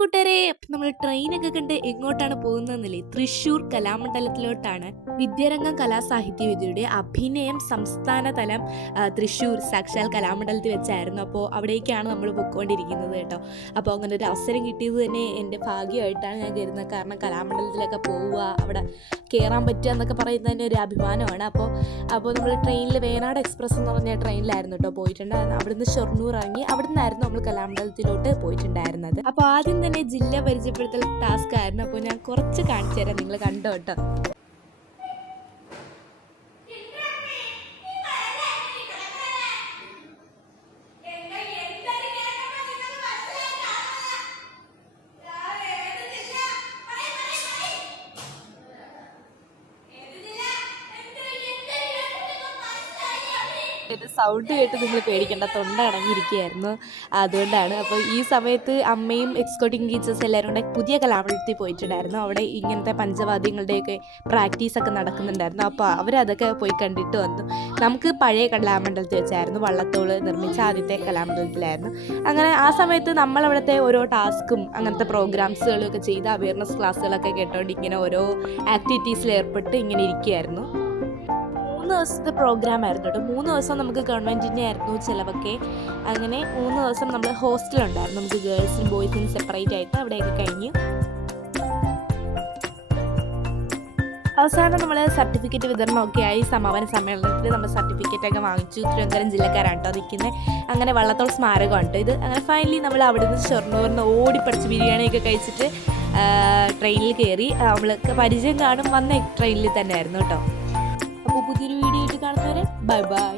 കൂട്ടുകാരെ, നമ്മൾ ട്രെയിനൊക്കെ കണ്ട് എങ്ങോട്ടാണ് പോകുന്നതെന്നില്ലേ? തൃശ്ശൂർ കലാമണ്ഡലത്തിലോട്ടാണ്. വിദ്യാരംഗം കലാസാഹിത്യവേദിയുടെ അഭിനയം സംസ്ഥാന തലം തൃശ്ശൂർ സാക്ഷാൽ കലാമണ്ഡലത്തിൽ വെച്ചായിരുന്നു. അപ്പോൾ അവിടേക്കാണ് നമ്മൾ പൊയ്ക്കൊണ്ടിരിക്കുന്നത് കേട്ടോ. അപ്പോൾ അങ്ങനെ ഒരു അവസരം കിട്ടിയത് തന്നെ എൻ്റെ ഭാഗ്യമായിട്ടാണ് ഞാൻ കരുതുന്നത്. കാരണം കലാമണ്ഡലത്തിലൊക്കെ പോവുക, അവിടെ കയറാൻ പറ്റുക എന്നൊക്കെ പറയുന്നത് തന്നെ ഒരു അഭിമാനമാണ്. അപ്പോൾ നമ്മൾ ട്രെയിനിൽ വേനാട് എക്സ്പ്രസ് എന്ന് പറഞ്ഞ ട്രെയിനിലായിരുന്നു കേട്ടോ പോയിട്ടുണ്ടായിരുന്നത്. അവിടുന്ന് ഷൊർണൂർ ഇറങ്ങി അവിടെ നിന്നായിരുന്നു നമ്മൾ കലാമണ്ഡലത്തിലോട്ട് പോയിട്ടുണ്ടായിരുന്നത്. അപ്പോൾ ആദ്യം തന്നെ ജില്ല പരിചയപ്പെടുത്തൽ ടാസ്ക് ആയിരുന്നു. അപ്പോൾ ഞാൻ കുറച്ച് കാണിച്ചു തരാം, നിങ്ങൾ കണ്ടോ കേട്ടോ. സൗണ്ട് കേട്ട് നിങ്ങൾ പേടിക്കേണ്ട, തൊണ്ട അടങ്ങിയിരിക്കുകയായിരുന്നു, അതുകൊണ്ടാണ്. അപ്പോൾ ഈ സമയത്ത് അമ്മയും എക്സ്കോട്ടിംഗ് ടീച്ചേഴ്സ് എല്ലാവരും കൂടെ പുതിയ കലാമണ്ഡലത്തിൽ പോയിട്ടുണ്ടായിരുന്നു. അവിടെ ഇങ്ങനത്തെ പഞ്ചവാദ്യങ്ങളുടെയൊക്കെ പ്രാക്ടീസൊക്കെ നടക്കുന്നുണ്ടായിരുന്നു. അപ്പോൾ അവരതൊക്കെ പോയി കണ്ടിട്ട് വന്നു. നമുക്ക് പഴയ കലാമണ്ഡലത്തിൽ വെച്ചായിരുന്നു, വള്ളത്തോൾ നിർമ്മിച്ച ആദ്യത്തെ കലാമണ്ഡലത്തിലായിരുന്നു. അങ്ങനെ ആ സമയത്ത് നമ്മളവിടുത്തെ ഓരോ ടാസ്കും അങ്ങനത്തെ പ്രോഗ്രാംസുകളും ഒക്കെ ചെയ്ത് അവയർനെസ് ക്ലാസ്സുകളൊക്കെ കേട്ടോണ്ട് ഇങ്ങനെ ഓരോ ആക്ടിവിറ്റീസിൽ ഏർപ്പെട്ട് ഇങ്ങനെ ഇരിക്കുകയായിരുന്നു. 3 ദിവസത്തെ പ്രോഗ്രാം ആയിരുന്നു കേട്ടോ. 3 ദിവസം നമുക്ക് ഗവൺമെൻറ്റിൻ്റെ ആയിരുന്നു ചിലവൊക്കെ. അങ്ങനെ 3 ദിവസം നമ്മൾ ഹോസ്റ്റലുണ്ടായിരുന്നു, നമുക്ക് ഗേൾസിനും ബോയ്സിനും സെപ്പറേറ്റ് ആയിട്ട്. അവിടെയൊക്കെ കഴിഞ്ഞു. അവസാനം നമ്മൾ സർട്ടിഫിക്കറ്റ് വിതരണമൊക്കെ ആയി. സമാപന സമ്മേളനത്തിൽ നമ്മൾ സർട്ടിഫിക്കറ്റൊക്കെ വാങ്ങിച്ചു. തിരുവനന്തപുരം ജില്ലക്കാരാണ് കേട്ടോ നിൽക്കുന്നത്. അങ്ങനെ വള്ളത്തോൾ സ്മാരകമാണ് കേട്ടോ ഇത്. അങ്ങനെ ഫൈനലി നമ്മൾ അവിടെ നിന്ന് ഷൊർണൂറിന് ഓടിപ്പടിച്ച് ബിരിയാണിയൊക്കെ കഴിച്ചിട്ട് ട്രെയിനിൽ കയറി. നമ്മൾക്ക് പരിചയം കാണും വന്ന ട്രെയിനിൽ തന്നെ ആയിരുന്നു കേട്ടോ. അപ്പോൾ പുതിയൊരു വീഡിയോ ആയിട്ട് കാണുന്നവരെ ബൈ ബൈ.